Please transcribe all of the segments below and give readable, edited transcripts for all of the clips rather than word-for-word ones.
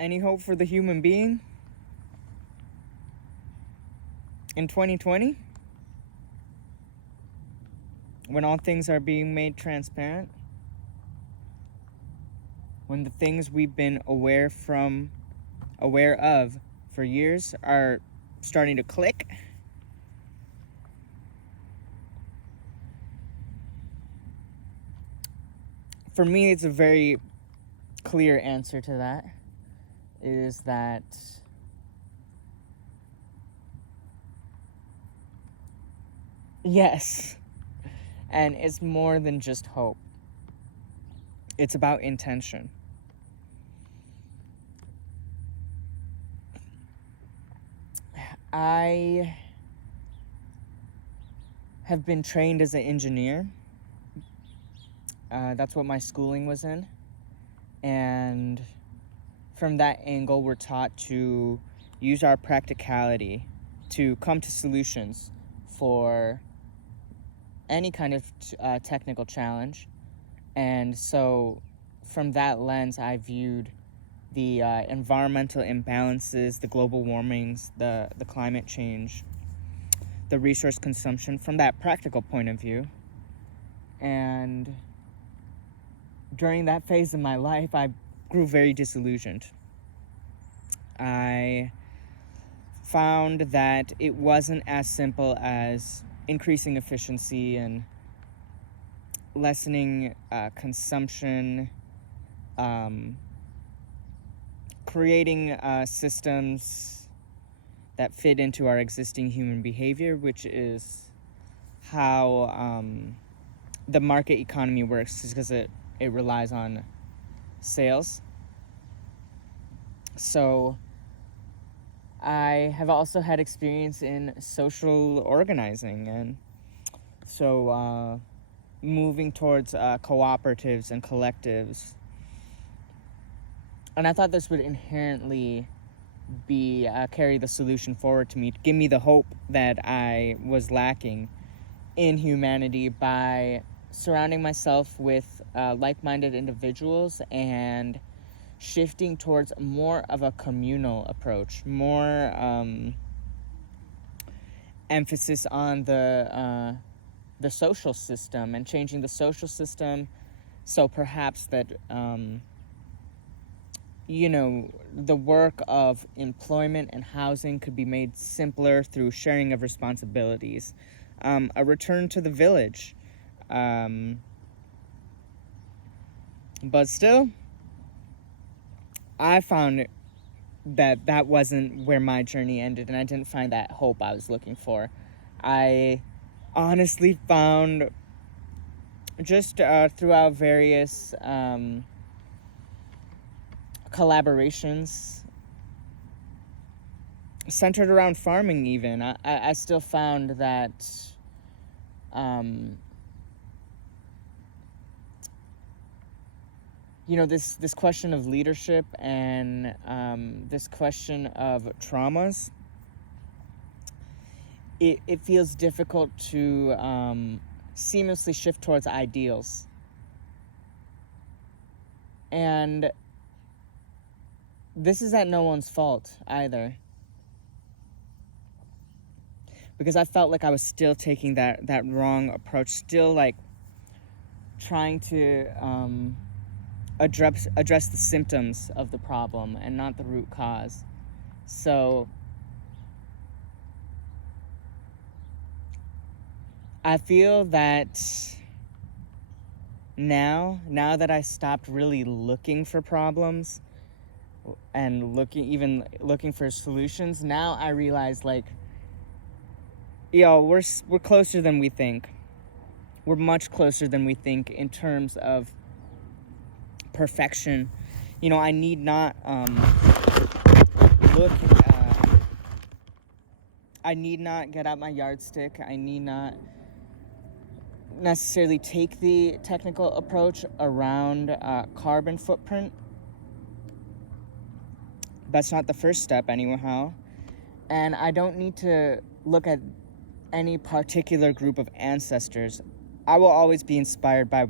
Any hope for the human being in 2020? When all things are being made transparent? When the things we've been aware of for years are starting to click? For me, it's a very clear answer to that. Is that yes, and it's more than just hope. It's about intention. I have been trained as an engineer. That's what my schooling was in. And from that angle, we're taught to use our practicality to come to solutions for any kind of technical challenge. And so from that lens, I viewed the environmental imbalances, the global warmings, the climate change, the resource consumption from that practical point of view. And during that phase of my life, I grew very disillusioned. I found that it wasn't as simple as increasing efficiency and lessening consumption, creating systems that fit into our existing human behavior, which is how the market economy works, because it relies on sales. So I have also had experience in social organizing, and so moving towards cooperatives and collectives. And I thought this would inherently be carry the solution forward to me, give me the hope that I was lacking in humanity by surrounding myself with like-minded individuals and shifting towards more of a communal approach, more emphasis on the social system and changing the social system, so perhaps that the work of employment and housing could be made simpler through sharing of responsibilities, a return to the village. But still, I found that wasn't where my journey ended, and I didn't find that hope I was looking for. I honestly found just throughout various collaborations centered around farming even, I still found that this question of leadership and this question of traumas, it feels difficult to seamlessly shift towards ideals. And this is at no one's fault either, because I felt like I was still taking that wrong approach, still like trying to address the symptoms of the problem and not the root cause. So I feel that now that I stopped really looking for problems and looking for solutions, now I realize, like, we're closer than we think. We're much closer than we think in terms of perfection. I need not I need not get out my yardstick. I need not necessarily take the technical approach around carbon footprint. That's not the first step anyhow. And I don't need to look at any particular group of ancestors. I will always be inspired by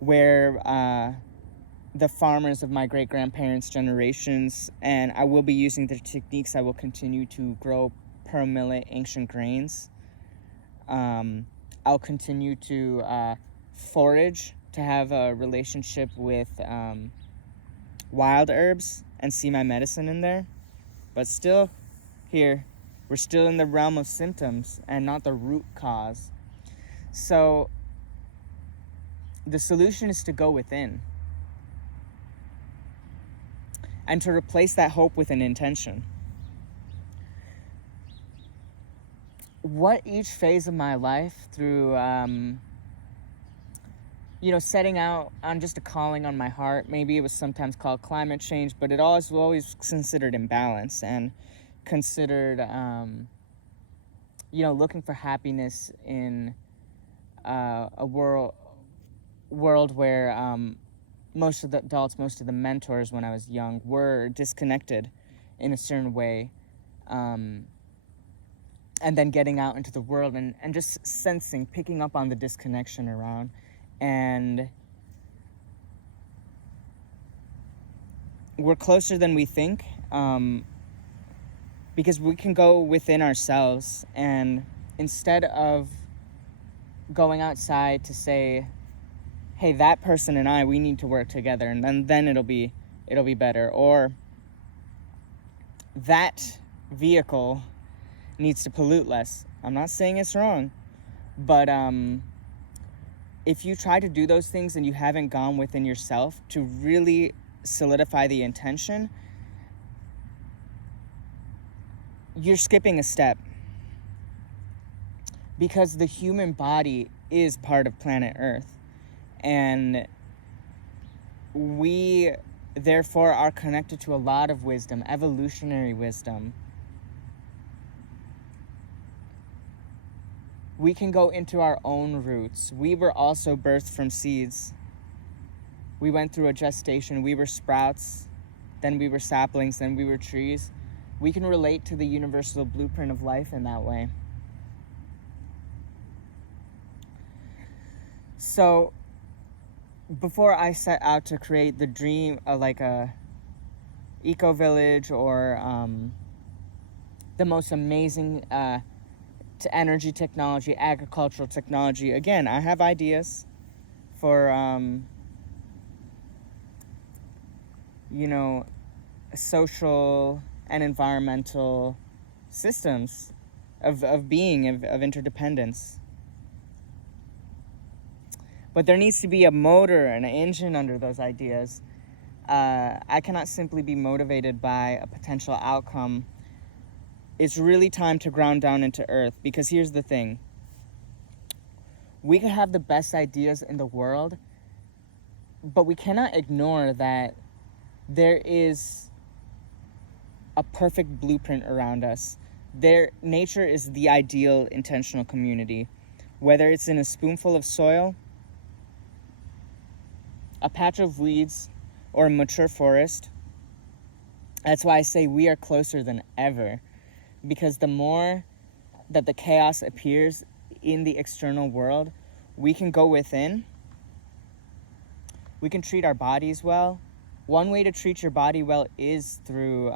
where the farmers of my great-grandparents' generations, and I will be using their techniques. I will continue to grow pearl millet ancient grains. I'll continue to forage, to have a relationship with wild herbs and see my medicine in there. But still, here, we're still in the realm of symptoms and not the root cause. So the solution is to go within and to replace that hope with an intention. What each phase of my life through, setting out on just a calling on my heart, maybe it was sometimes called climate change, but it was always considered imbalance and considered, looking for happiness in a world where most of the adults, most of the mentors when I was young were disconnected in a certain way. And then getting out into the world and just sensing, picking up on the disconnection around. And we're closer than we think, because we can go within ourselves, and instead of going outside to say, hey, that person and I, we need to work together, and then it'll be better, or that vehicle needs to pollute less. I'm not saying it's wrong, but if you try to do those things and you haven't gone within yourself to really solidify the intention, you're skipping a step, because the human body is part of planet Earth, and we therefore are connected to a lot of wisdom, evolutionary wisdom. We can go into our own roots. We were also birthed from seeds. We went through a gestation. We were sprouts, then we were saplings, then we were trees. We can relate to the universal blueprint of life in that way. So, before I set out to create the dream, like a eco-village or the most amazing to energy technology, agricultural technology. Again, I have ideas for, social and environmental systems of being, of interdependence. But there needs to be a motor and an engine under those ideas. I cannot simply be motivated by a potential outcome. It's really time to ground down into earth, because here's the thing. We can have the best ideas in the world, but we cannot ignore that there is a perfect blueprint around us. Nature is the ideal intentional community. Whether it's in a spoonful of soil, a patch of weeds, or a mature forest, that's why I say we are closer than ever. Because the more that the chaos appears in the external world, we can go within. We can treat our bodies well. One way to treat your body well is through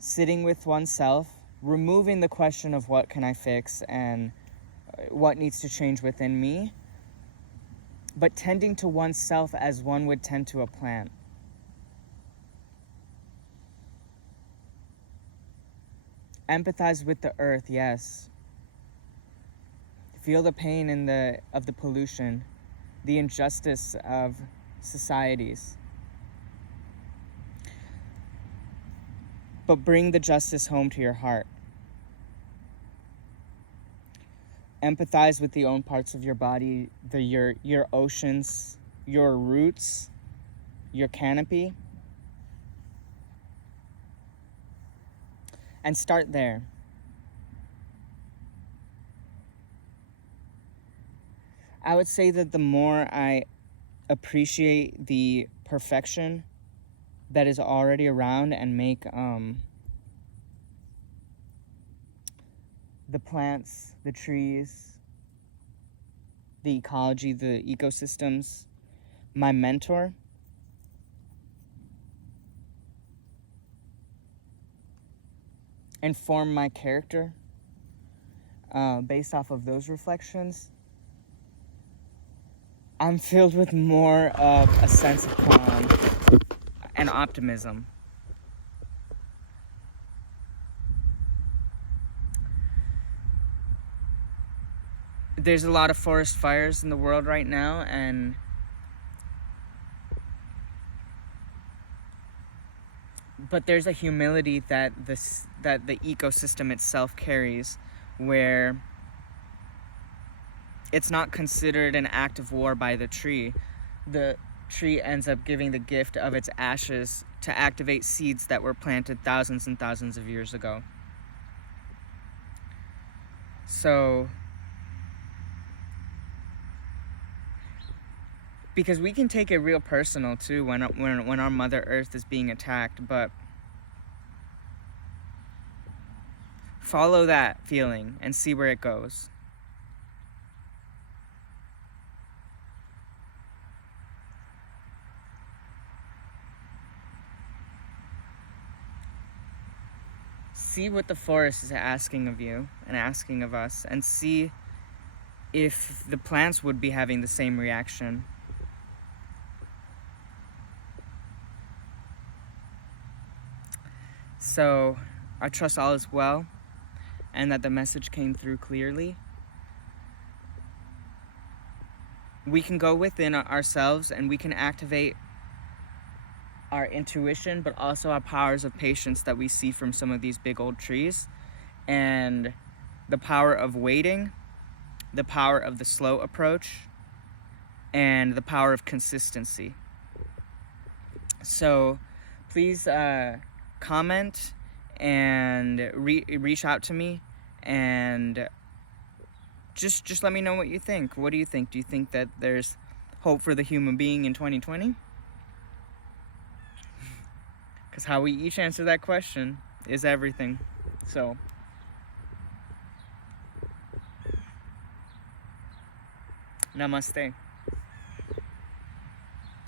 sitting with oneself, removing the question of what can I fix and what needs to change within me, but tending to oneself as one would tend to a plant. Empathize with the earth, yes. Feel the pain of the pollution, the injustice of societies. But bring the justice home to your heart. Empathize with the own parts of your body, your oceans, your roots, your canopy. And start there. I would say that the more I appreciate the perfection that is already around and make the plants, the trees, the ecology, the ecosystems my mentor, inform my character based off of those reflections, I'm filled with more of a sense of calm and optimism. There's a lot of forest fires in the world right now, but there's a humility that the ecosystem itself carries, where it's not considered an act of war by the tree. The tree ends up giving the gift of its ashes to activate seeds that were planted thousands and thousands of years ago. So, because we can take it real personal too when our Mother Earth is being attacked, but follow that feeling and see where it goes. See what the forest is asking of you and asking of us, and see if the plants would be having the same reaction. So I trust all is well, and that the message came through clearly. We can go within ourselves and we can activate our intuition, but also our powers of patience that we see from some of these big old trees, and the power of waiting, the power of the slow approach, and the power of consistency. So please comment and reach out to me, and just let me know what you think. What do you think? Do you think that there's hope for the human being in 2020? Because how we each answer that question is everything. So, namaste.